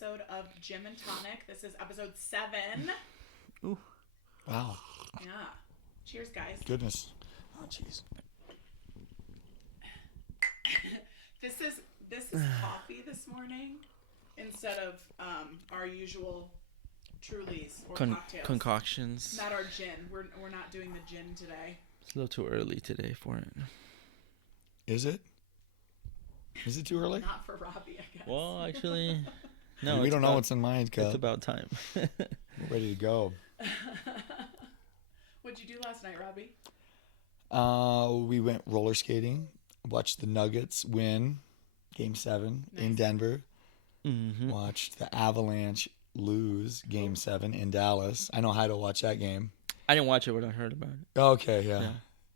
episode of Gym and Tonic. This is episode 7. Ooh. Wow. Yeah. Cheers, guys. Goodness. Oh, jeez. This is coffee this morning instead of our usual Trulies or cocktails. Concoctions. Not our gin. We're not doing the gin today. It's a little too early today for it. Is it? Is it too early? Not for Robbie, I guess. Well, actually, no. We don't know what's in my cup. It's about time. We're ready to go. What'd you do last night, Robbie? We went roller skating. Watched the Nuggets win Game 7 in Denver. Mm-hmm. Watched the Avalanche lose Game 7 in Dallas. I know how to watch that game. I didn't watch it, but I heard about it. Okay, yeah. Yeah.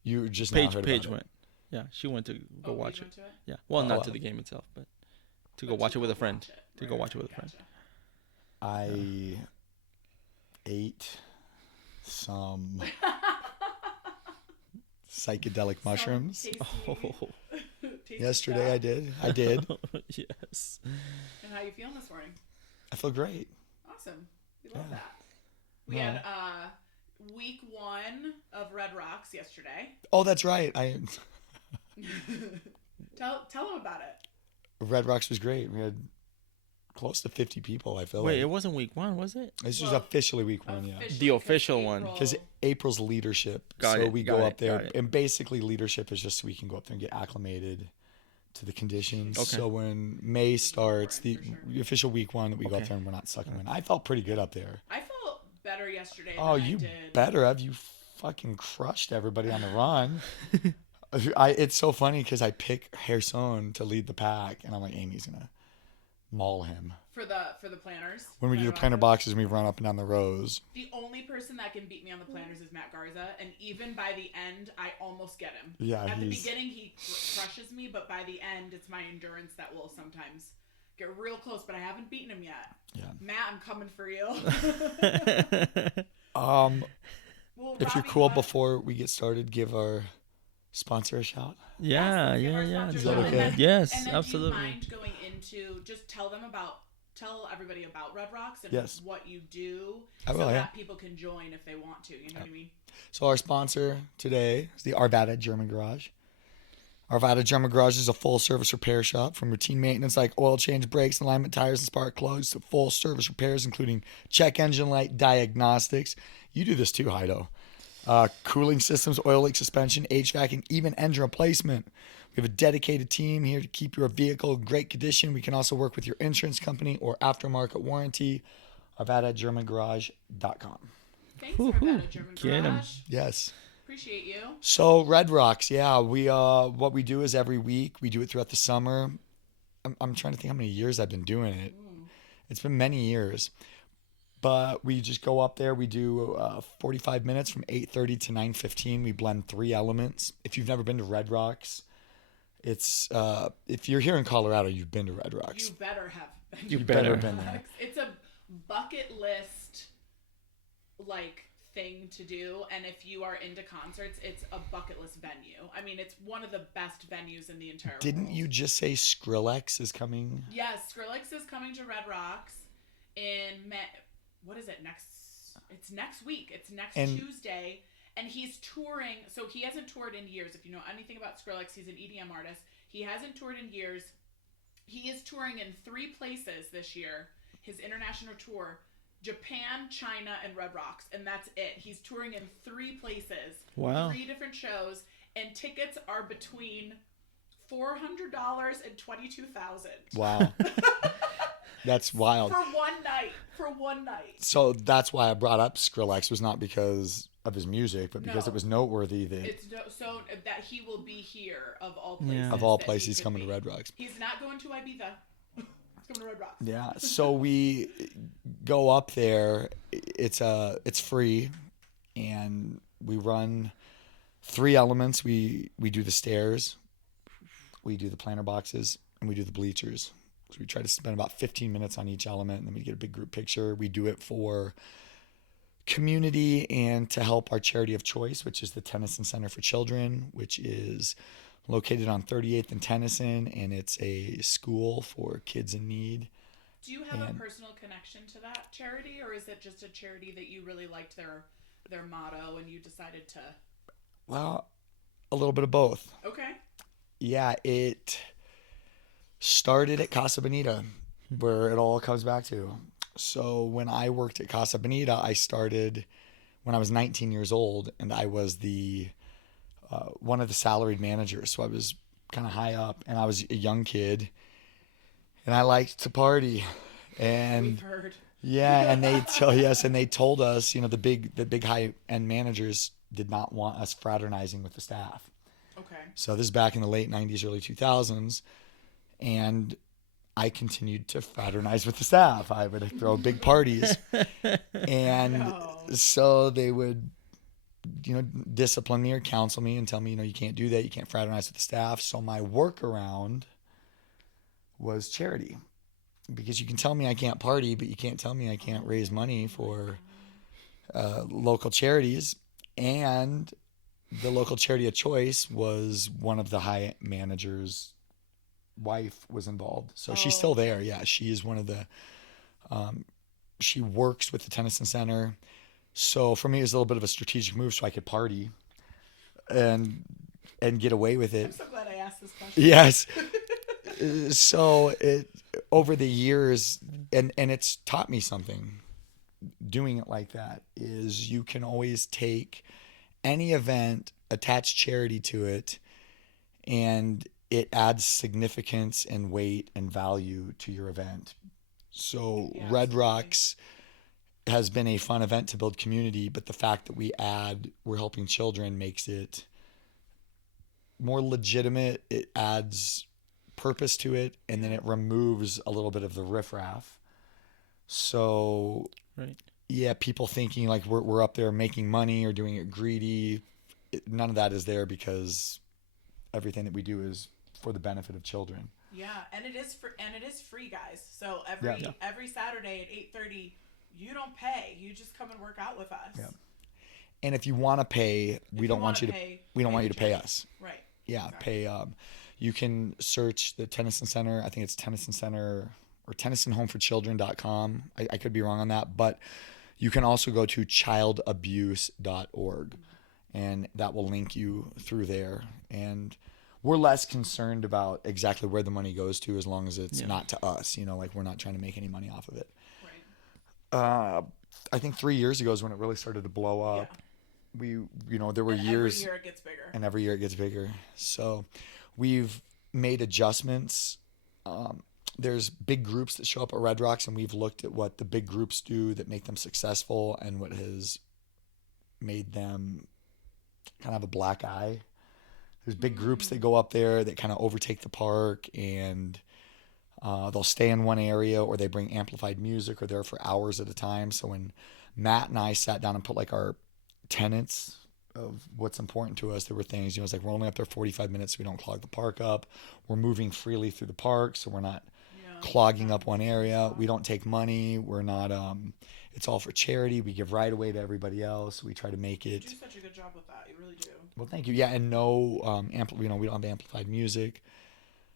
You just Paige, now heard Paige about went. Yeah, she went to go watch Paige it. went to it? Yeah. Well, not Oh, to the game itself, but to go But watch to it with a go friend. watch it. To go watch it with a friend. it. I ate some psychedelic mushrooms. Tasty. Oh, Tasty Yesterday stuff. I did. yes. And how you feeling this morning? I feel great. Awesome. We love Yeah. that. We No. had week 1 of Red Rocks yesterday. Oh, that's right. Tell them about it. Red Rocks was great. We had close to 50 people, I feel Wait, like. it wasn't week 1, was it? This was Well, officially week 1, yeah. Officially, The official one. Because April's leadership. Got so it, we got go it, up there. got it. And basically leadership is just so we can go up there and get acclimated to the conditions. Okay. So when May starts, the For sure. official week 1 that we go up Okay. there and we're not sucking wind. I felt pretty good up there. I felt better yesterday Oh, than you I did. better have. You fucking crushed everybody on the run. It's so funny because I pick Harrison to lead the pack, and I'm like, Amy's gonna maul him. For the planners. When we do the planter boxes and we run up and down the rows. The only person that can beat me on the planners is Matt Garza, and even by the end, I almost get him. Yeah, At the he's beginning, he crushes me, but by the end, it's my endurance that will sometimes get real close, but I haven't beaten him yet. yeah. Matt, I'm coming for you. Well, If you're Robbie, cool, what- before we get started, give our sponsor a shout. Yeah, let's give our yeah. sponsors Is that a- okay? and then- Yes, and then absolutely. do you mind going into, just tell everybody about Red Rocks and Yes. what you do I will, so yeah. that people can join if they want to, you know what I mean? So our sponsor today is the Arvada German Garage. Arvada German Garage is a full-service repair shop, from routine maintenance like oil change, brakes, alignment, tires, and spark plugs to full-service repairs, including check engine light diagnostics. You do this too, Heido. Cooling systems, oil leak suspension, HVAC, and even engine replacement. We have a dedicated team here to keep your vehicle in great condition. We can also work with your insurance company or aftermarket warranty. ArvadaGermanGarage.com. Thanks, Woo-hoo. Arvada German Get 'em. Garage. Yes. Appreciate you. So Red Rocks, yeah, we what we do is every week we do it throughout the summer. I'm trying to think how many years I've been doing it. It's been many years, but we just go up there. We do 45 minutes from 8:30 to 9:15. We blend 3 elements. If you've never been to Red Rocks, it's if you're here in Colorado, you've been to Red Rocks. You better have been. You to better. Red been there. Rocks. It's a bucket list thing to do, and if you are into concerts, it's a bucket list venue. I mean, it's one of the best venues in the entire Didn't world. you just say Skrillex is coming? Yes, Skrillex is coming to Red Rocks in what is it, it's next week. It's next And- Tuesday, and he's touring. So he hasn't toured in years. If you know anything about Skrillex, he's an EDM artist. He hasn't toured in years. He is touring in 3 places this year. His international tour: Japan, China, and Red Rocks, and that's it. He's touring in 3 places. Wow. 3 different shows, and tickets are between $400 and $22,000 Wow. That's wild. for one night. For one night. So that's why I brought up Skrillex, was not because of his music, but because No. it was noteworthy that It's so that he will be here of all places. Yeah. of all that places he he's could coming to be. Red Rocks. He's not going to Ibiza. He's coming to Red Rocks. Yeah. So we go up there. It's free, and we run 3 elements. We do the stairs, we do the planter boxes, and we do the bleachers. So we try to spend about 15 minutes on each element, and then we get a big group picture. We do it for community and to help our charity of choice, which is the Tennyson Center for Children, which is located on 38th and Tennyson, and it's a school for kids in need. Do you have a And- personal connection to that charity, or is it just a charity that you really liked their motto and you decided to? Well, a little bit of both. Okay. Yeah, it started at Casa Bonita, where it all comes back to. So when I worked at Casa Bonita, I started when I was 19 years old, and I was the one of the salaried managers. So I was kind of high up, and I was a young kid, and I liked to party. And We've heard. yeah, and they told us, the big high end managers did not want us fraternizing with the staff. Okay. So this is back in the late 90s, early 2000s, and I continued to fraternize with the staff. I would throw big parties, and No. so they would, discipline me or counsel me and tell me, you can't do that. You can't fraternize with the staff. So my workaround was charity, because you can tell me I can't party, but you can't tell me I can't raise money for local charities. And the local charity of choice was one of the high managers' wife was involved. So she's still there. Yeah, she is one of the she works with the Tennyson Center. So for me, it was a little bit of a strategic move so I could party and get away with it. I'm so glad I asked this question. Yes. So over the years, and it's taught me something, doing it like that, is you can always take any event, attach charity to it, and it adds significance and weight and value to your event. So Yeah, Red absolutely. Rocks has been a fun event to build community, but the fact that we're helping children makes it more legitimate. It adds purpose to it, and then it removes a little bit of the riffraff. So Right. yeah, people thinking like we're up there making money or doing it greedy. None of that is there, because everything that we do is for the benefit of children. Yeah, and it is free, guys. So Yeah. every Saturday at 8:30, you don't pay. You just come and work out with us. Yeah. And if you want to pay, we don't want you to pay charity. us. Right. Yeah, Exactly. pay. You can search the Tennyson Center. I think it's Tennyson Center or TennysonHomeForChildren.com. I could be wrong on that, but you can also go to childabuse.org, and that will link you through there. And we're less concerned about exactly where the money goes to, as long as it's not to us. Like we're not trying to make any money off of it. Right. I think 3 years ago is when it really started to blow up. Yeah. There were And years. every year it gets bigger. And every year it gets bigger. So we've made adjustments. There's big groups that show up at Red Rocks, and we've looked at what the big groups do that make them successful and what has made them kind of have a black eye. There's big groups that go up there that kind of overtake the park, and they'll stay in one area, or they bring amplified music, or they're for hours at a time. So when Matt and I sat down and put like our tenets of what's important to us, there were things, it's like we're only up there 45 minutes so we don't clog the park up. We're moving freely through the park, so we're not clogging up one area. We don't take money. We're not it's all for charity. We give right away to everybody else. We try to make You it. do such a good job with that. You really do. Well, thank you. Yeah, and no we don't have amplified music.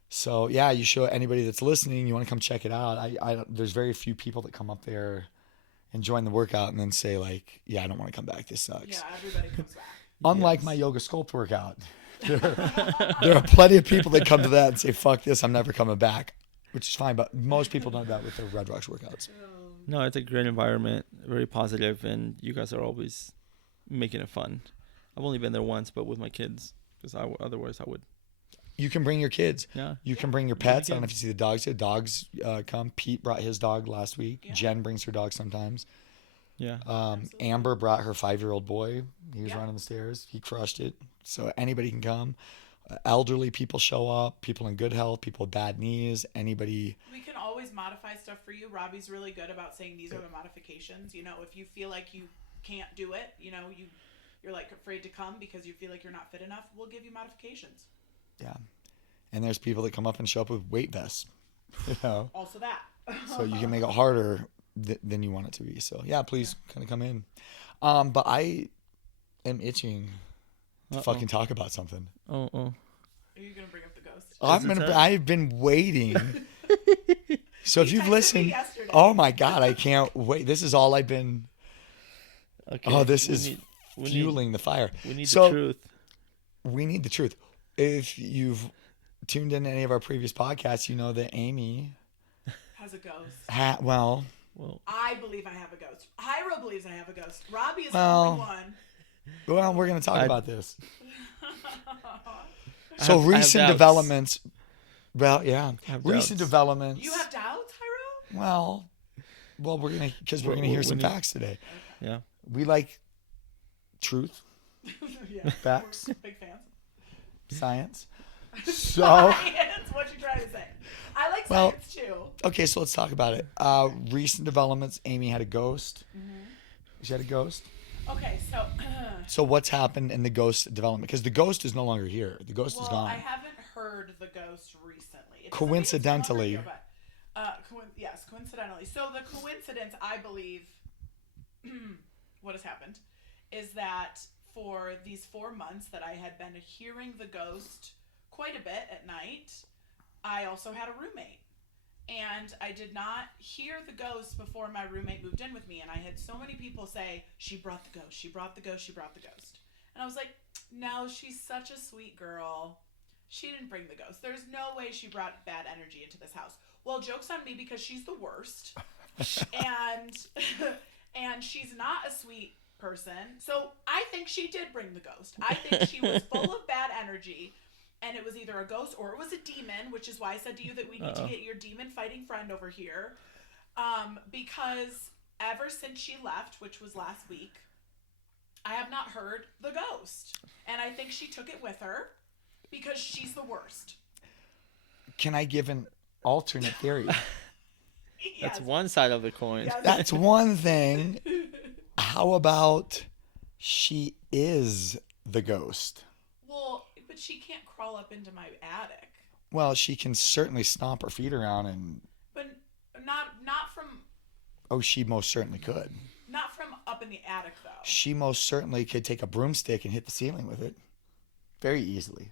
So yeah, you show anybody that's listening, you want to come check it out. There's very few people that come up there and join the workout and then say like, yeah, I don't want to come back. This sucks. Yeah, everybody comes back. Unlike my yoga sculpt workout, there are plenty of people that come to that and say, fuck this, I'm never coming back, which is fine. But most people don't do that with their Red Rocks workouts. No, it's a great environment, very positive, and you guys are always making it fun. I've only been there once, but with my kids, because otherwise I would. You can bring your kids. Yeah. You can bring your pets. I don't know if you see the dogs here. Dogs come. Pete brought his dog last week. Yeah. Jen brings her dog sometimes. Yeah. Amber brought her 5-year-old boy. He was Yeah. running the stairs. He crushed it. So anybody can come. Elderly people show up. People in good health. People with bad knees. Anybody. We can always modify stuff for you. Robbie's really good about saying these are the modifications. If you feel like you can't do it, you're like afraid to come because you feel like you're not fit enough, we'll give you modifications. Yeah. And there's people that come up and show up with weight vests. Also that. So you can make it harder than you want it to be. So yeah, please kind of come in. But I am itching to fucking talk about something. Oh. Are you gonna bring up the ghost? I've been waiting So if He you've texted me listened, yesterday. oh my God, I can't wait. This is all I've been. Okay. Oh, this is we fueling the fire. We need So the truth. we need the truth. If you've tuned in to any of our previous podcasts, you know that Amy Has a ghost. well, I believe I have a ghost. Hyro believes I have a ghost. Robbie is Well, the only one. we're going to talk about this. I So have recent doubts. developments. Well, yeah, I have recent doubts. developments. You have doubts, Hyro? Well, we're gonna hear some facts today. Yeah. We like truth, Yeah. facts, We're big fans. science. So Science, what you trying to say? I like Well- science too. okay, so let's talk about it. Recent developments. Amy had a ghost. She had a ghost. Okay, so So what's happened in the ghost development? Because the ghost is no longer here. The ghost is well, gone. I haven't heard the ghost recently. It doesn't mean it's no longer Coincidentally. here, but, yes, coincidentally. So the coincidence, I believe, what has happened, is that for these 4 months that I had been hearing the ghost quite a bit at night, I also had a roommate. And I did not hear the ghost before my roommate moved in with me. And I had so many people say, she brought the ghost, she brought the ghost, she brought the ghost. And I was like, no, she's such a sweet girl. She didn't bring the ghost. There's no way she brought bad energy into this house. Well, joke's on me because she's the worst. and and she's not a sweet person. So I think she did bring the ghost. I think she was full of bad energy. And it was either a ghost or it was a demon, which is why I said to you that we need to get your demon fighting friend over here. Because ever since she left, which was last week, I have not heard the ghost. And I think she took it with her because she's the worst. Can I give an alternate theory? That's Yes. one side of the coin. Yes. That's one thing. How about she is the ghost? Well, but she can't crawl up into my attic. Well, she can certainly stomp her feet around and But not from she most certainly could. not from up in the attic though. She most certainly could take a broomstick and hit the ceiling with it. Very easily.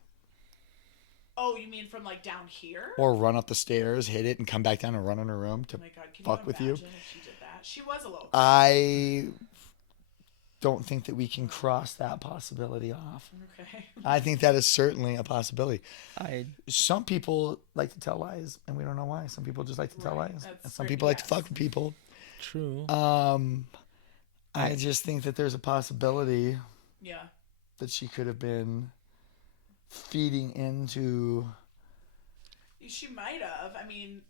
Oh, you mean from like down here? Or run up the stairs, hit it, and come back down and run in her room to Oh my God, can fuck you with you. imagine if she did that? She was a little. I don't think that we can cross that possibility off. Okay. I think that is certainly a possibility. I Some people like to tell lies, and we don't know why. Some people just like to tell Right, lies. that's And some very- people like to yes. fuck with people. true. I just think that there's a possibility Yeah. that she could have been feeding into She might have. I mean,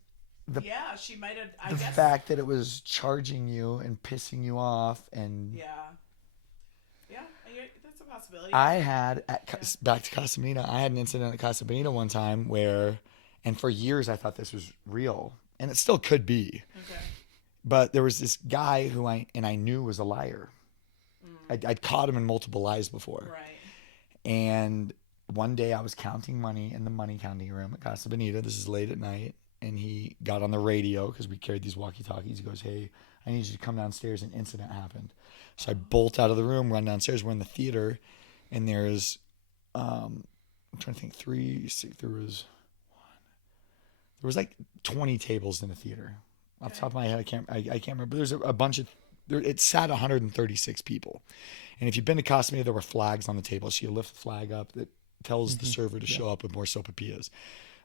The- yeah, she might have. I the guess. fact that it was charging you and pissing you off. And Yeah. Yeah, that's a possibility. I had, back to Casa Bonita, I had an incident at Casa Bonita one time where, and for years I thought this was real, and it still could be. Okay. But there was this guy who I knew was a liar. Mm. I'd caught him in multiple lies before. Right. And one day I was counting money in the money counting room at Casa Bonita. This is late at night. And he got on the radio because we carried these walkie-talkies. He goes, hey, I need you to come downstairs. An incident happened. So I bolt out of the room, run downstairs. We're in the theater. And there's, I'm trying to think, there was like 20 tables in the theater. Off the top of my head, I can't remember. But there's a bunch of, it sat 136 people. And if you've been to Casa Bonita, there were flags on the table. So you lift the flag up that tells the server to show up with more sopapillas.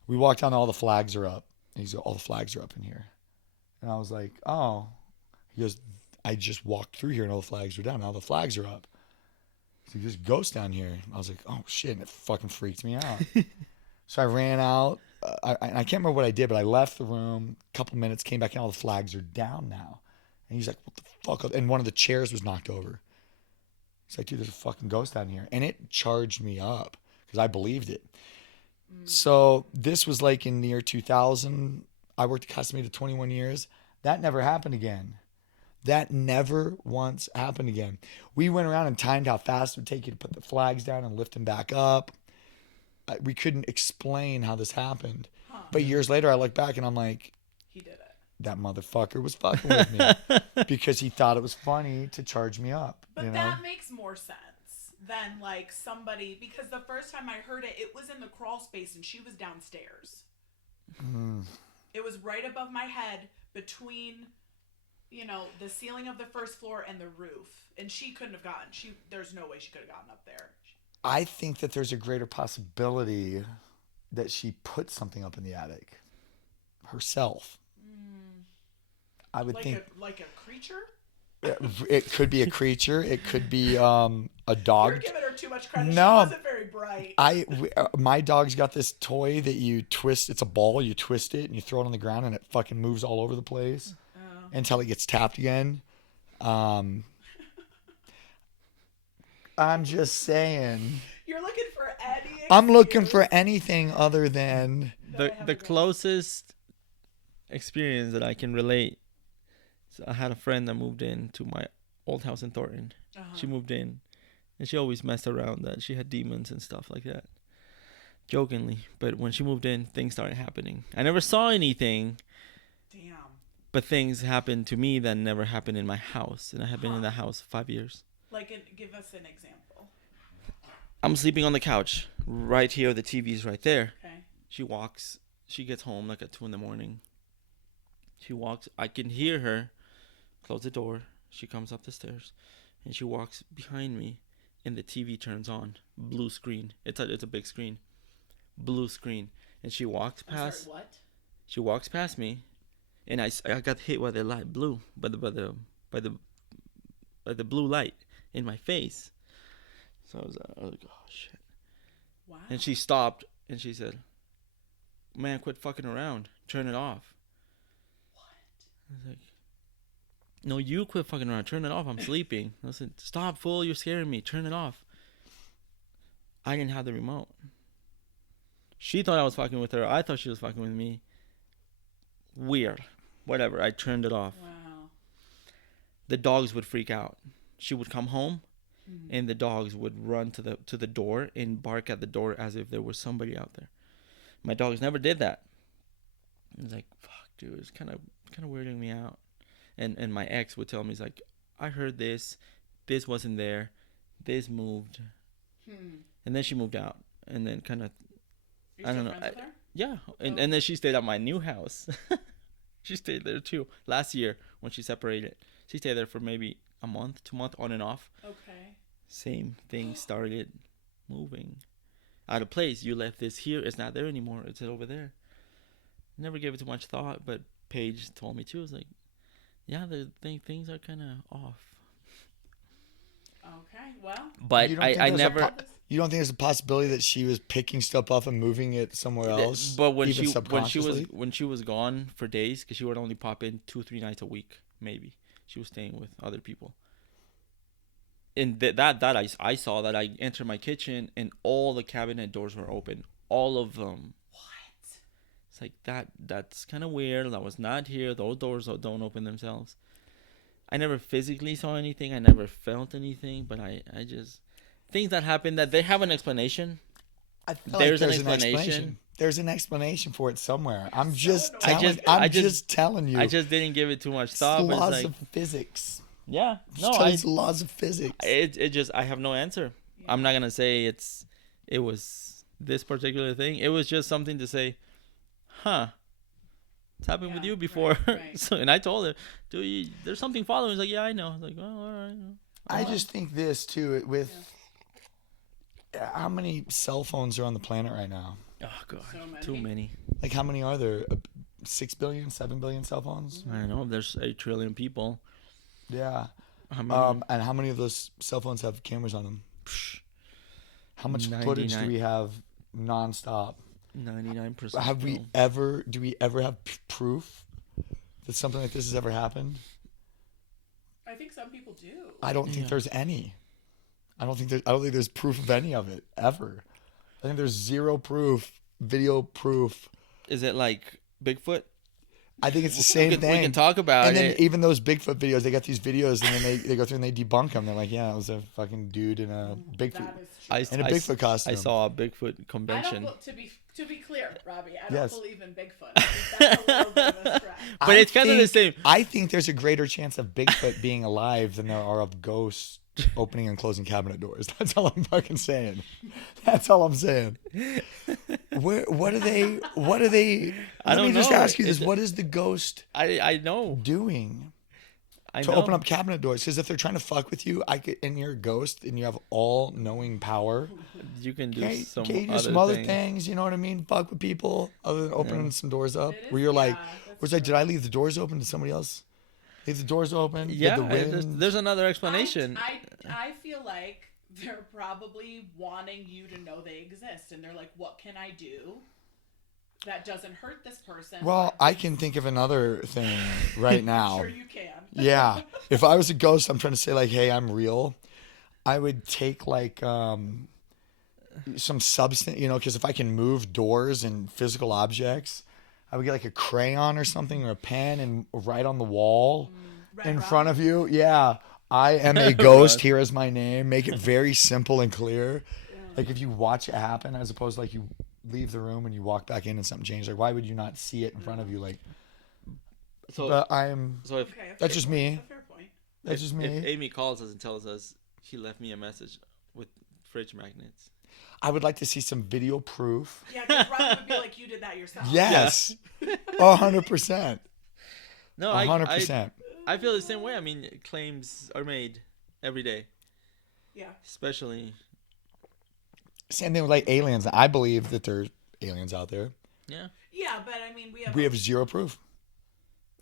We walked down, all the flags are up. And he's like, all the flags are up in here. And I was like, oh. He goes, I just walked through here and all the flags are down. Now the flags are up. So there's ghosts down here. I was like, oh shit. And it fucking freaked me out. So I ran out. I can't remember what I did, but I left the room. A couple minutes, came back in. All the flags are down now. And he's like, what the fuck? And one of the chairs was knocked over. He's like, dude, there's a fucking ghost down here. And it charged me up because I believed it. So this was like in the year 2000. I worked at Casa Bonita 21 years. That never happened again. That never once happened again. We went around and timed how fast it would take you to put the flags down and lift them back up. We couldn't explain how this happened. Huh. But years later, I look back and I'm like, He did it. that motherfucker was fucking with me because he thought it was funny to charge me up. But you know? that makes more sense than like somebody, because the first time I heard it, it was in the crawl space and she was downstairs. It was right above my head between, the ceiling of the first floor and the roof. And she couldn't have gotten, there's no way she could have gotten up there. I think that there's a greater possibility that she put something up in the attic herself. I would think like a creature? it could be a creature. It could be a dog. You're giving her too much credit. No. She wasn't very bright. My dog's got this toy that you twist. It's a ball. You twist it and you throw it on the ground and it fucking moves all over the place until it gets tapped again. I'm just saying. You're looking for any. I'm looking for anything other than the closest experience that I can relate. So I had a friend that moved in to my old house in Thornton. She moved in, and she always messed around that she had demons and stuff like that, jokingly. But when she moved in, things started happening. I never saw anything. Damn. But things happened to me that never happened in my house, and I have been in the house 5 years. Give us an example. I'm sleeping on the couch right here. The TV's right there. Okay. She gets home like at 2 a.m. She walks. I can hear her close the door. She comes up the stairs, and she walks behind me, and the TV turns on. Blue screen. It's a big screen. Blue screen. And she walks past. I'm sorry, what? She walks past me, and I got hit by the light blue by the blue light in my face. So I was like, oh shit. Wow. And she stopped and she said, "Man, quit fucking around. Turn it off." What? I was like, "No, you quit fucking around. Turn it off. I'm sleeping." I said, "Stop, fool. You're scaring me. Turn it off." I didn't have the remote. She thought I was fucking with her. I thought she was fucking with me. Weird. Whatever. I turned it off. Wow. The dogs would freak out. She would come home, and the dogs would run to the door and bark at the door as if there was somebody out there. My dogs never did that. I was like, fuck, dude, it's kind of weirding me out. And my ex would tell me, he's like, I heard this wasn't there, this moved. And then she moved out, and then kind of, I don't know. Yeah, and then she stayed at my new house. She stayed there too. Last year when she separated, she stayed there for maybe a month, 2 months, on and off. Okay. Same thing started moving out of place. You left this here. It's not there anymore. It's over there. Never gave it too much thought, but Paige told me too. It's like, yeah, things are kind of off. Okay, well. But I never. You don't think there's a possibility that she was picking stuff up and moving it somewhere else? But when even she was gone for days, because she would only pop in 2-3 nights a week, maybe. She was staying with other people. And I saw that. I entered my kitchen and all the cabinet doors were open, all of them. What? It's like that's kind of weird. I was not here. Those doors don't open themselves. I never physically saw anything. I never felt anything. But I just things that happen that they have an explanation. There's an explanation. There's an explanation for it somewhere. I'm just telling you. I just didn't give it too much thought. It's the laws of physics. Yeah. No, it's the laws of physics. It just I have no answer. Yeah. I'm not gonna say it was this particular thing. It was just something to say, huh? It's happened with you before. Right. So, and I told her, there's something following. She's like, yeah, I know. I was like, oh, all right. I just think this too with how many cell phones are on the planet right now? Oh god, too many. Like how many are there? 6 billion, 7 billion cell phones? I know there's 8 trillion people. Yeah. And how many of those cell phones have cameras on them? How much 99. Footage do we have nonstop? 99%. Do we ever have proof that something like this has ever happened? I think some people do. I don't think there's any. I don't think there's proof of any of it ever. I think there's zero proof, video proof. Is it like Bigfoot? I think it's the same thing. We can talk about it. And then even those Bigfoot videos, they got these videos and then they go through and they debunk them. They're like, yeah, it was a fucking dude in a Bigfoot Bigfoot costume. I saw a Bigfoot convention. To be clear, Robbie, I don't believe in Bigfoot. That's a little bit of a stretch. But it's kind of the same. I think there's a greater chance of Bigfoot being alive than there are of ghosts opening and closing cabinet doors. That's all I'm fucking saying. That's all I'm saying. What are they? What are they? I Let don't me just know. ask you this: what is the ghost I know. doing I to know. open up cabinet doors? Because if they're trying to fuck with you, and you're a ghost and you have all knowing power, You can do okay, some you do other some other things. things. You know what I mean? Fuck with people other than opening some doors up. It is- Where you're like, yeah, that's was like, did true. I leave the doors open? Did somebody else leave the doors open? Yeah, Did the wind? there's another explanation. I feel like they're probably wanting you to know they exist, and they're like, "What can I do that doesn't hurt this person?" Well, I can think of another thing right now. Sure, you can. Yeah. If I was a ghost, I'm trying to say like, hey, I'm real. I would take like some substance, because if I can move doors and physical objects, I would get like a crayon or something or a pen and write on the wall in front of you. Yeah. I am a ghost. Right. Here is my name. Make it very simple and clear. Like if you watch it happen, as opposed to like you leave the room and you walk back in and something changed. Like why would you not see it in front of you? Like, but I'm. So if Okay, That's just me. A fair point. That's just if me. Amy calls us and tells us she left me a message with fridge magnets. I would like to see some video proof. Yeah, because Rob would be like, "You did that yourself." Yes, 100%. No, 100%. I feel the same way. I mean, claims are made every day, Yeah. especially. Same thing with like aliens. I believe that there's aliens out there. Yeah. Yeah, but I mean, We have zero proof.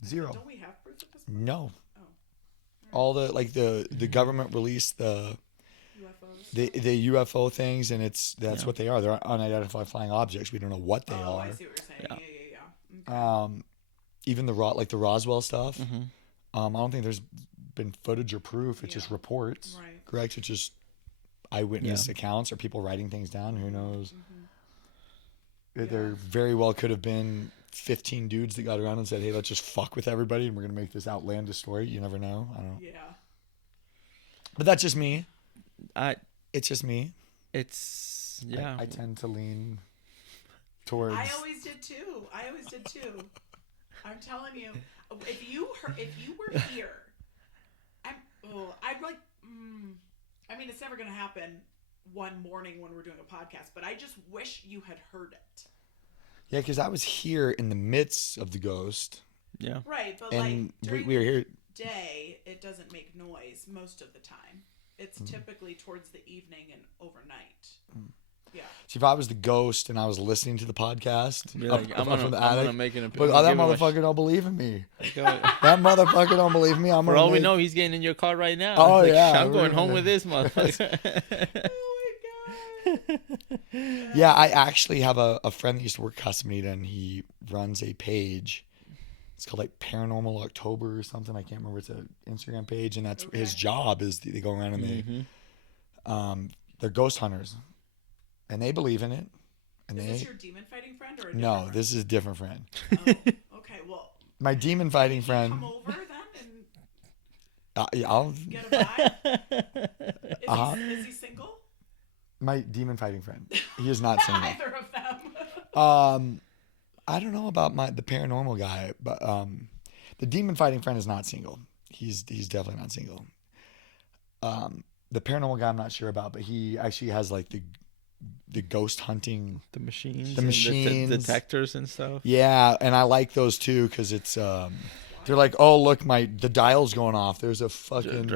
Zero. Don't we have proof at this point? No. Oh. All the government released the UFOs. the UFO things, and that's Yeah. what they are. They're unidentified flying objects. We don't know what they Oh, are. I see what you're saying. Yeah. Yeah. Okay. Even the Roswell stuff. Mm-hmm. I don't think there's been footage or proof. It's just Yeah. reports. Right. Correct. It's just eyewitness Yeah. accounts or people writing things down. Who knows? Yeah. There very well could have been 15 dudes that got around and said, "Hey, let's just fuck with everybody, and we're gonna make this outlandish story." You never know. I don't know. Yeah. But that's just me. I It's just me. it's yeah. I tend to lean towards. I always did too. I'm telling you, if you were here, I'd like. I mean, it's never gonna happen one morning when we're doing a podcast, but I just wish you had heard it. Yeah, because I was here in the midst of the ghost, Yeah. Right, but and like during we were here. the day, it doesn't make noise most of the time. It's typically towards the evening and overnight. Yeah. See, if I was the ghost and I was listening to the podcast, Be like, I'm gonna make an but appearance. that motherfucker don't believe in me. For That motherfucker don't believe me. I'm gonna all we make- know, he's getting in your car right now. Oh, It's like, yeah, I'm we're going home gonna- with this motherfucker. Oh my god. Yeah, I actually have a friend that used to work Custom Media, and he runs a page. It's called like Paranormal October or something. I can't remember. It's an Instagram page, and that's his job is they go around and they're ghost hunters, and they believe in it. And Is they this your demon fighting friend or a different no, friend? this is a different friend. Oh, okay, well, My demon fighting friend. come over then and Yeah, I'll get a vibe. Is he single? my demon fighting friend. He is not single. Either of them. I don't know about the paranormal guy, but the demon fighting friend is not single. He's definitely not single. The paranormal guy I'm not sure about, but he actually has like the ghost hunting. The machines. The and machines. detectors and stuff. Yeah, and I like those too because it's they're like, oh look, the dial's going off. There's a fucking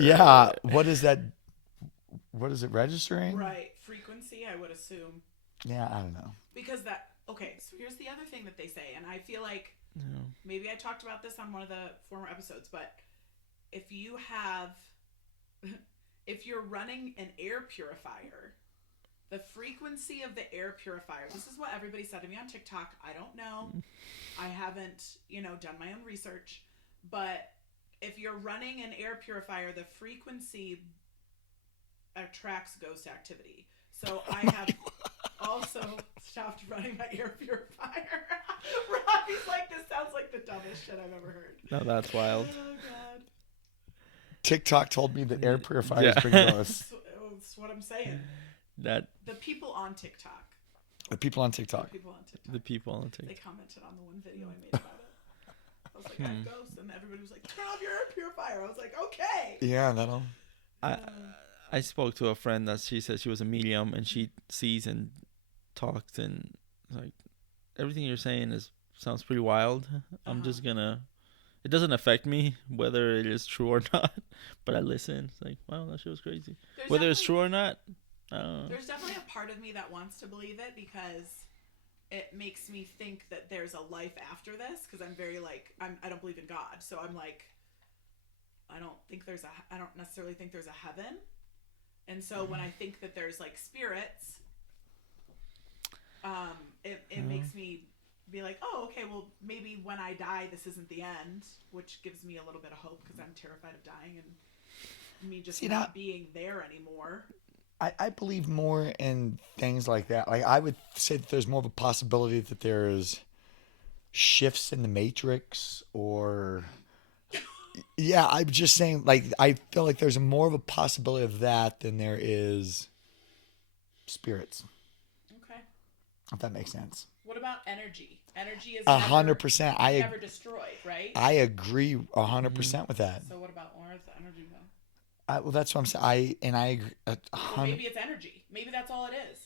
yeah. What is that? What is it registering? Right, frequency, I would assume. Yeah, I don't know. Because okay, so here's the other thing that they say, and I feel like maybe I talked about this on one of the former episodes, but if you're running an air purifier, the frequency of the air purifier, this is what everybody said to me on TikTok. I don't know. I haven't, done my own research, but if you're running an air purifier, the frequency attracts ghost activity. So I have also stopped running my air purifier. Robbie's like, this sounds like the dumbest shit I've ever heard. No, that's wild. Oh god. TikTok told me that air purifiers Yeah. bring ghosts. That's what I'm saying. That The people on TikTok. The people on TikTok. The people on TikTok. the people on They TikTok. commented on the one video I made about it. I was like, I have ghosts, and everybody was like, turn off your air purifier. I was like, okay. Yeah, that'll. I spoke to a friend that she said she was a medium and she sees and talked, and like everything you're saying sounds pretty wild. I'm just gonna. It doesn't affect me whether it is true or not, but I listen. It's like, wow, that shit was crazy. Whether it's true or not, I don't know. There's definitely a part of me that wants to believe it because it makes me think that there's a life after this. Because I'm very like, I don't believe in God, so I'm like, I don't necessarily think there's a heaven. And so when I think that there's like spirits, it makes me be like, oh, okay, well, maybe when I die, this isn't the end, which gives me a little bit of hope because I'm terrified of dying and me just not being there anymore. I believe more in things like that. Like, I would say that there's more of a possibility that there's shifts in the matrix, or yeah, I'm just saying, like, I feel like there's more of a possibility of that than there is spirits. Okay. If that makes sense. What about energy? Energy is 100%. Never destroyed, right? I agree 100% with that. So what about where's the energy then? Well, that's what I'm saying. I agree. Well, maybe it's energy. Maybe that's all it is.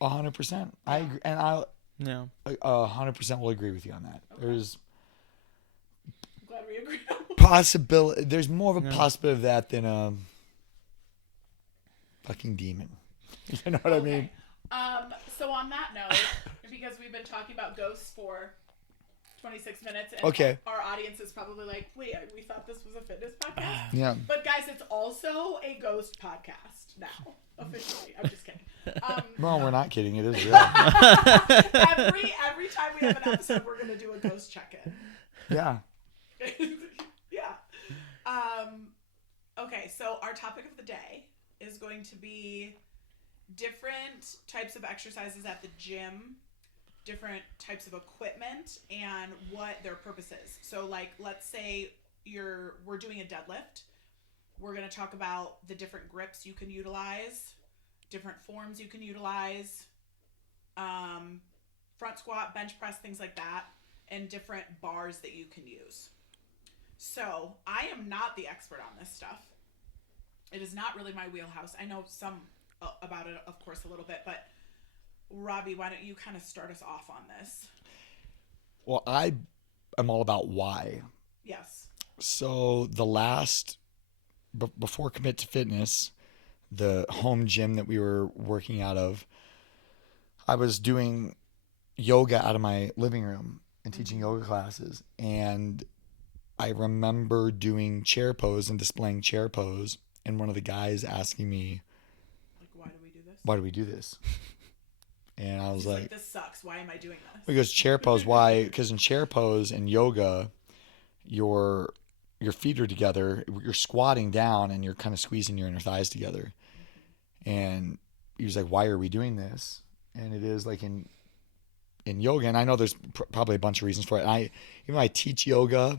100%. Yeah. I agree, and I 100% will agree with you on that. Okay. There's I'm glad we agree. possibility. There's more of a possibility of that than a fucking demon. You know what I mean? So on that note, because we've been talking about ghosts for 26 minutes, and our audience is probably like, wait, we thought this was a fitness podcast? Yeah. But guys, it's also a ghost podcast now, officially. I'm just kidding. Well, we're not kidding. It is real. every time we have an episode, we're going to do a ghost check-in. Yeah. Yeah. Okay, so our topic of the day is going to be different types of exercises at the gym, different types of equipment, and what their purpose is. So, like, let's say we're doing a deadlift. We're going to talk about the different grips you can utilize, different forms you can utilize, front squat, bench press, things like that, and different bars that you can use. So, I am not the expert on this stuff. It is not really my wheelhouse. I know some about it, of course, a little bit, but Robbie, why don't you kind of start us off on this? Well, I am all about why. Yes. So before Commit to Fitness, the home gym that we were working out of, I was doing yoga out of my living room and teaching yoga classes. And I remember doing chair pose and displaying chair pose, and one of the guys asking me, like, why do we do this? Why do we do this? And I was like, this sucks. Why am I doing this? He goes, chair pose. Why? Because in chair pose in yoga, your feet are together. You're squatting down and you're kind of squeezing your inner thighs together. Mm-hmm. And he was like, why are we doing this? And it is like in yoga, and I know there's probably a bunch of reasons for it. And even though I teach yoga,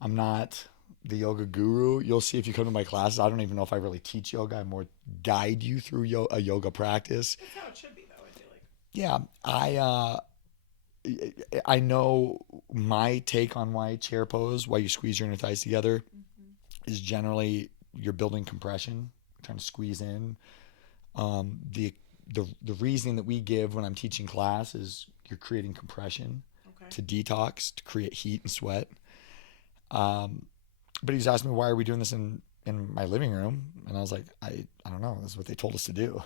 I'm not the yoga guru. You'll see if you come to my classes, I don't even know if I really teach yoga. I more guide you through a yoga practice. That's how it should be, though, I feel like. Yeah, I know my take on why chair pose, why you squeeze your inner thighs together, is generally you're building compression, trying to squeeze in. The reasoning that we give when I'm teaching class is you're creating compression to detox, to create heat and sweat. But he's asking me, why are we doing this in my living room? And I was like, I don't know. This is what they told us to do.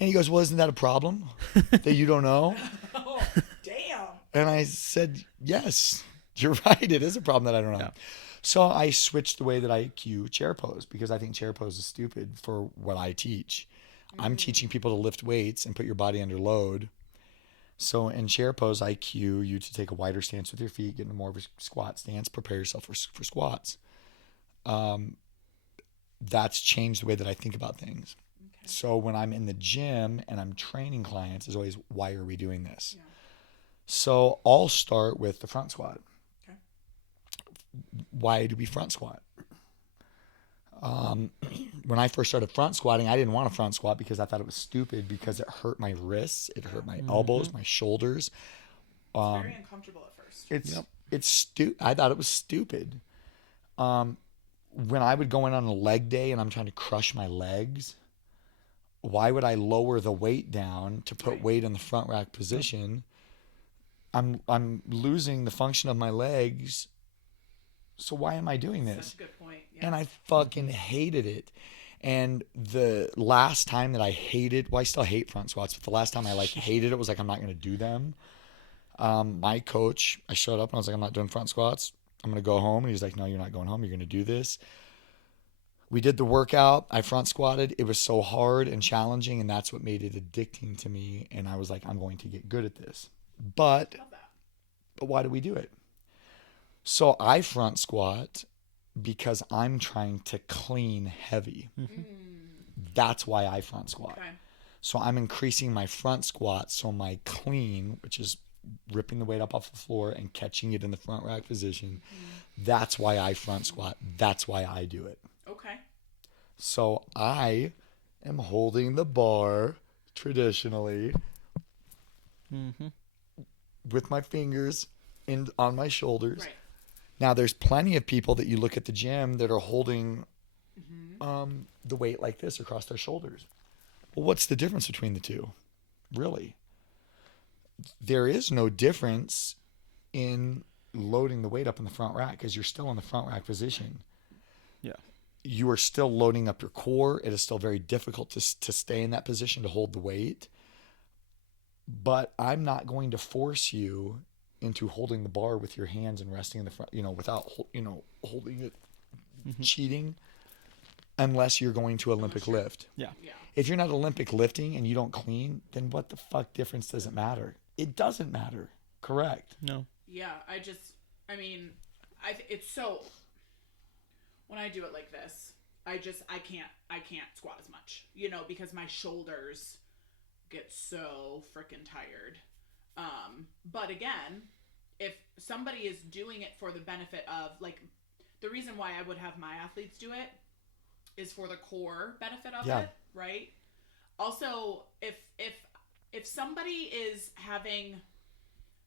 And he goes, well, isn't that a problem that you don't know? Oh, damn. And I said, yes, you're right. It is a problem that I don't know. Yeah. So I switched the way that I cue chair pose, because I think chair pose is stupid for what I teach. I'm teaching people to lift weights and put your body under load. So in chair pose, I cue you to take a wider stance with your feet, get into more of a squat stance, prepare yourself for squats. That's changed the way that I think about things. Okay. So when I'm in the gym and I'm training clients, it's always, why are we doing this? Yeah. So I'll start with the front squat. Okay. Why do we front squat? When I first started front squatting, I didn't want to front squat because I thought it was stupid, because it hurt my wrists, it hurt my elbows, my shoulders. It's very uncomfortable at first. I thought it was stupid. When I would go in on a leg day and I'm trying to crush my legs, why would I lower the weight down to put Right. weight in the front rack position? I'm losing the function of my legs. So why am I doing this? Such a good point. Yeah. And I fucking hated it. And the last time that I hated, well, I still hate front squats, but the last time I like hated it was like, I'm not going to do them. My coach, I showed up and I was like, I'm not doing front squats. I'm going to go home. And he's like, no, you're not going home. You're going to do this. We did the workout. I front squatted. It was so hard and challenging. And that's what made it addicting to me. And I was like, I'm going to get good at this. But Love that. why do we do it? So I front squat because I'm trying to clean heavy. That's why I front squat. Okay. So I'm increasing my front squat. So my clean, which is ripping the weight up off the floor and catching it in the front rack position. That's why I front squat. That's why I do it. Okay. So I am holding the bar traditionally with my fingers on my shoulders. Right. Now, there's plenty of people that you look at the gym that are holding the weight like this across their shoulders. Well, what's the difference between the two? Really? There is no difference in loading the weight up in the front rack because you're still in the front rack position. Yeah. You are still loading up your core. It is still very difficult to stay in that position to hold the weight. But I'm not going to force you into holding the bar with your hands and resting in the front, without, holding it, cheating, unless you're going to Olympic lift. Yeah. Yeah. If you're not Olympic lifting and you don't clean, then what the fuck difference does it matter? It doesn't matter. Correct. No. Yeah. It's so, when I do it like this, I can't squat as much, because my shoulders get so freaking tired. But again, if somebody is doing it for the benefit of, like, the reason why I would have my athletes do it is for the core benefit of it, right? Also, if somebody is having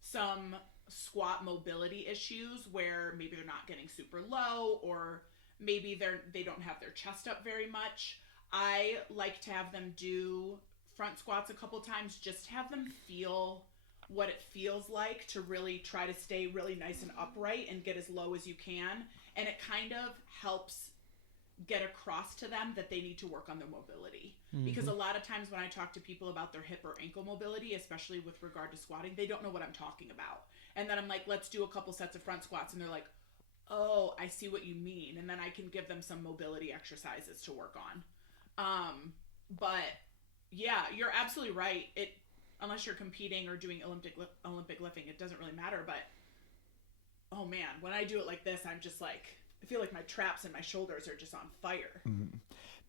some squat mobility issues where maybe they're not getting super low, or maybe they don't have their chest up very much, I like to have them do front squats a couple times, just to have them feel what it feels like to really try to stay really nice and upright and get as low as you can. And it kind of helps get across to them that they need to work on their mobility. Because a lot of times when I talk to people about their hip or ankle mobility, especially with regard to squatting, they don't know what I'm talking about. And then I'm like, let's do a couple sets of front squats. And they're like, oh, I see what you mean. And then I can give them some mobility exercises to work on. But yeah, you're absolutely right. Unless you're competing or doing Olympic lifting, it doesn't really matter. But oh man, when I do it like this, I'm just like, I feel like my traps and my shoulders are just on fire.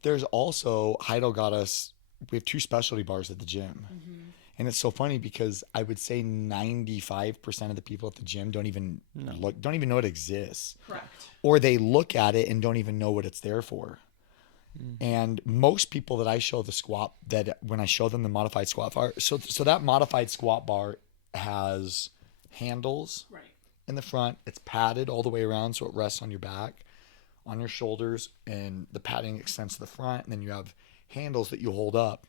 There's also, Heidel got us, we have 2 specialty bars at the gym. And it's so funny because I would say 95% of the people at the gym don't even know it exists. Correct. Or they look at it and don't even know what it's there for. And most people that I show the squat, that when I show them the modified squat bar, so that modified squat bar has handles Right. in the front. It's padded all the way around, so it rests on your back, on your shoulders, and the padding extends to the front. And then you have handles that you hold up.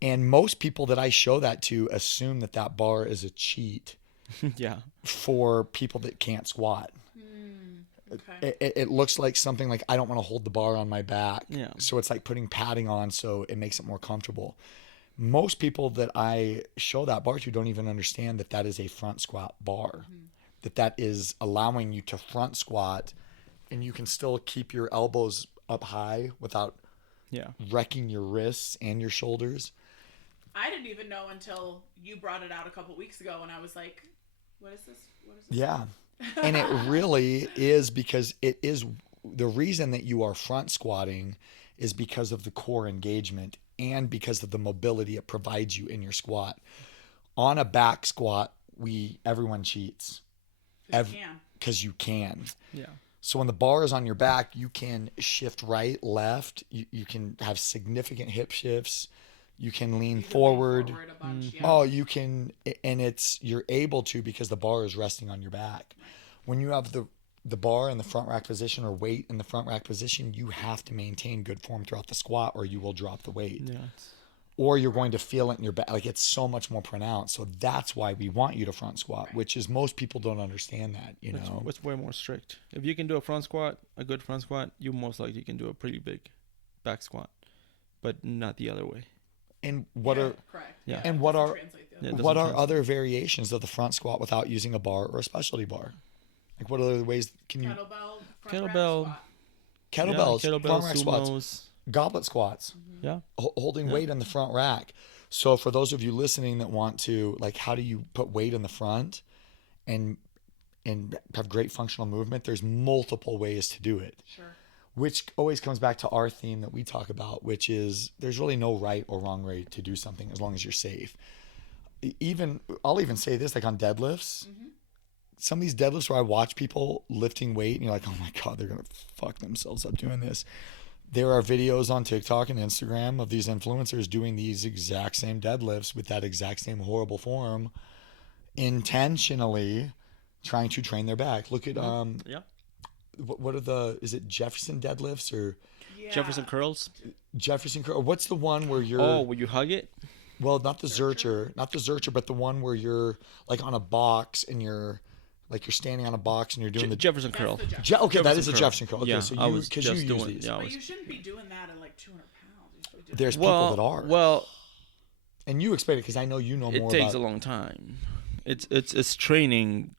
And most people that I show that to assume that bar is a cheat Yeah. for people that can't squat. Okay. It looks like something like, I don't want to hold the bar on my back. Yeah. So it's like putting padding on so it makes it more comfortable. Most people that I show that bar to don't even understand that is a front squat bar. That is allowing you to front squat, and you can still keep your elbows up high without wrecking your wrists and your shoulders. I didn't even know until you brought it out a couple weeks ago, and I was like, what is this? Yeah. And it really is, because it is the reason that you are front squatting is because of the core engagement and because of the mobility it provides you in your squat. On a back squat, everyone cheats. Because you can. Yeah. So when the bar is on your back, you can shift right, left. You can have significant hip shifts. You can lean forward. A bunch, yeah. Oh, you can, and you're able to because the bar is resting on your back. When you have the bar in the front rack position or weight in the front rack position, you have to maintain good form throughout the squat or you will drop the weight. Yeah. or you're going to feel it in your back. Like it's so much more pronounced. So that's why we want you to front squat, Right. which is most people don't understand that, you know. It's way more strict. If you can do a front squat, a good front squat, you most likely can do a pretty big back squat, but not the other way. And what Yeah, are correct. Yeah. And it what doesn't are- translate the Yeah, other it what doesn't are translate. other variations of the front squat without using a bar or a specialty bar? Like what other ways can you kettlebell, front rack Kettlebell. squat. kettlebells, kettlebells, front rack squats, sumos. goblet squats, Yeah. holding Yeah. weight in the front rack. So for those of you listening that want to, like, how do you put weight in the front and have great functional movement? There's multiple ways to do it, Sure. which always comes back to our theme that we talk about, which is there's really no right or wrong way to do something as long as you're safe. I'll even say this, like on deadlifts, some of these deadlifts where I watch people lifting weight and you're like, oh my God, they're going to fuck themselves up doing this. There are videos on TikTok and Instagram of these influencers doing these exact same deadlifts with that exact same horrible form, intentionally trying to train their back. Look at Yeah. what are is it Jefferson deadlifts or Yeah. Jefferson curls. Jefferson curl? Or what's the one where you're Oh, will you hug it? well, not the Zercher, but the one where you're like on a box and you're standing on a box and you're doing the Jefferson That's curl. the Jefferson. Okay, that Jefferson is a curl. Jefferson curl. Okay, Yeah, so I you was because just you use doing- these. yeah, I But was- you shouldn't be doing that at like 200 pounds. You should be doing There's that. people that are. Well, And you explain it because I know you know it more takes about a long time. It's training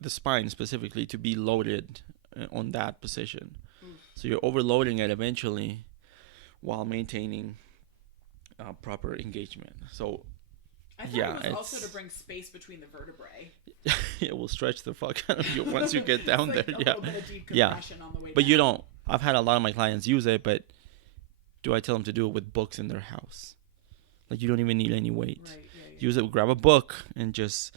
the spine specifically to be loaded on that position. So you're overloading it eventually while maintaining proper engagement. So I thought yeah, it was also it's- to bring space between the vertebrae. it will stretch the fuck out of you once you get down It's like there. a Yeah. little bit of deep Yeah. compression on the way But you down. don't. I've had a lot of my clients use it, but do I tell them to do it with books in their house? Like you don't even need any weight. Right, yeah. Use it. Grab a book and just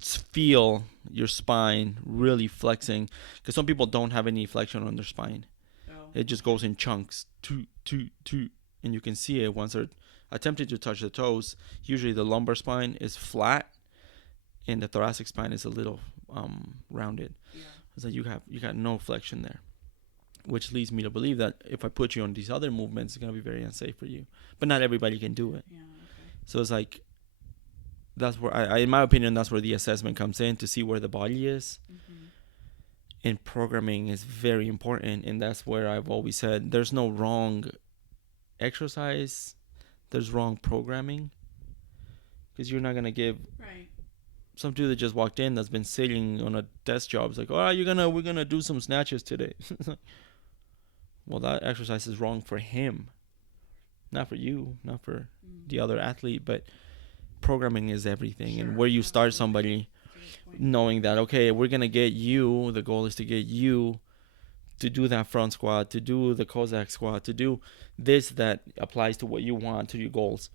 feel your spine really flexing. Because some people don't have any flexion on their spine. Oh. It just goes in chunks, and you can see it once they're attempting to touch the toes. Usually the lumbar spine is flat, and the thoracic spine is a little rounded. Yeah. It's like you got no flexion there, which leads me to believe that if I put you on these other movements, it's gonna be very unsafe for you. But not everybody can do it. Yeah. Okay. So it's like that's where I in my opinion, that's where the assessment comes in to see where the body is. Mm-hmm. And programming is very important, and that's where I've always said there's no wrong exercise, there's wrong programming, because you're not gonna give Right. some dude that just walked in that's been sitting on a desk job. It's like, oh, we're gonna do some snatches today. Well, that exercise is wrong for him, not for you, not for the other athlete. But programming is everything, and Sure, where you start absolutely. somebody That's a good point. knowing that, okay, we're gonna get you. The goal is to get you to do that front squat, to do the Cossack squat, to do this that applies to what you want, to your goals.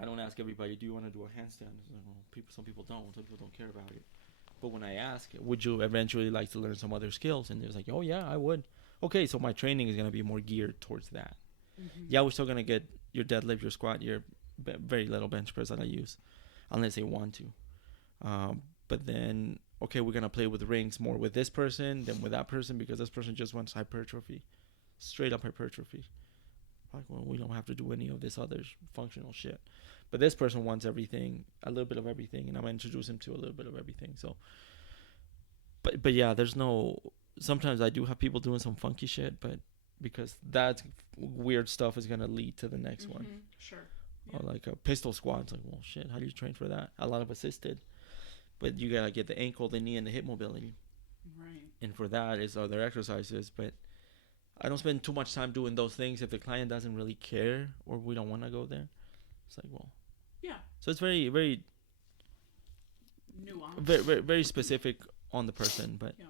I don't ask everybody, do you want to do a handstand? Some people don't. Some people don't care about it. But when I ask, would you eventually like to learn some other skills? And they're like, oh yeah, I would. Okay, so my training is gonna be more geared towards that. Mm-hmm. Yeah, we're still gonna get your deadlift, your squat, your very little bench press that I use, unless they want to. But then, okay, we're gonna play with rings more with this person than with that person because this person just wants hypertrophy, straight up hypertrophy. Like, well, we don't have to do any of this other functional shit. But this person wants everything, a little bit of everything, and I'm gonna introduce him to a little bit of everything. So, but yeah, there's no. Sometimes I do have people doing some funky shit, but because that weird stuff is gonna lead to the next one. Sure. Or like a pistol squat. It's like, well, shit, how do you train for that? A lot of assisted, but you gotta get the ankle, the knee, and the hip mobility. Right. And for that is other exercises. But I don't spend too much time doing those things if the client doesn't really care or we don't want to go there. It's like, well, Yeah. so it's very, very, Nuance. very, very, very specific on the person. But Yeah.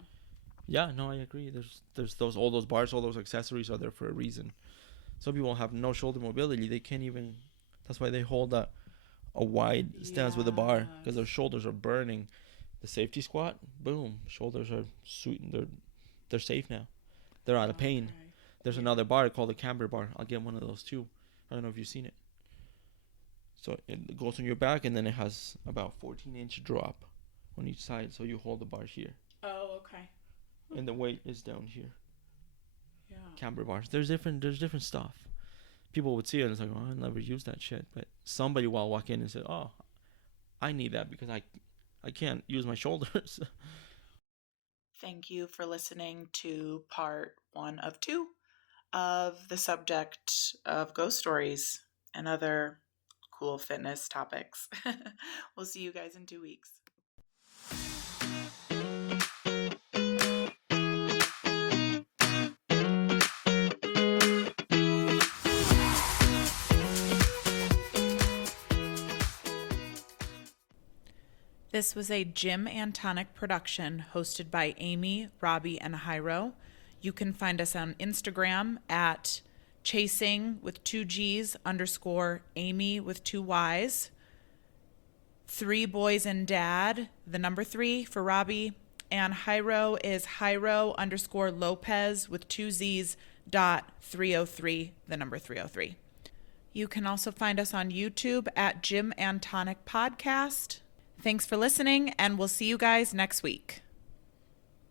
yeah, no, I agree. There's all those bars, all those accessories are there for a reason. Some people have no shoulder mobility. They can't even. That's why they hold a wide stance with a bar because their shoulders are burning. The safety squat, boom, shoulders are they're safe now. They're out of pain. Okay. There's another bar called the camber bar. I'll get one of those too. I don't know if you've seen it. So it goes on your back and then it has about 14-inch drop on each side. So you hold the bar here Oh, okay. and the weight is down here. Yeah. Camber bars. There's different stuff. people would see it and it's like, oh, I'll never use that shit. But somebody will walk in and say, oh, I need that because I can't use my shoulders. Thank you for listening to part 1 of 2 of the subject of ghost stories and other cool fitness topics. We'll see you guys in 2 weeks. This was a Jim Antonic production hosted by Amy, Robbie, and Hyro. You can find us on Instagram at chasing with 2 G's _ Amy with 2 Y's. 3 Boys and Dad, the number 3 for Robbie. And Hyro is Hyro _ Lopez with 2 Z's .303, the number 303. You can also find us on YouTube at Jim Antonic Podcast. Thanks for listening, and we'll see you guys next week.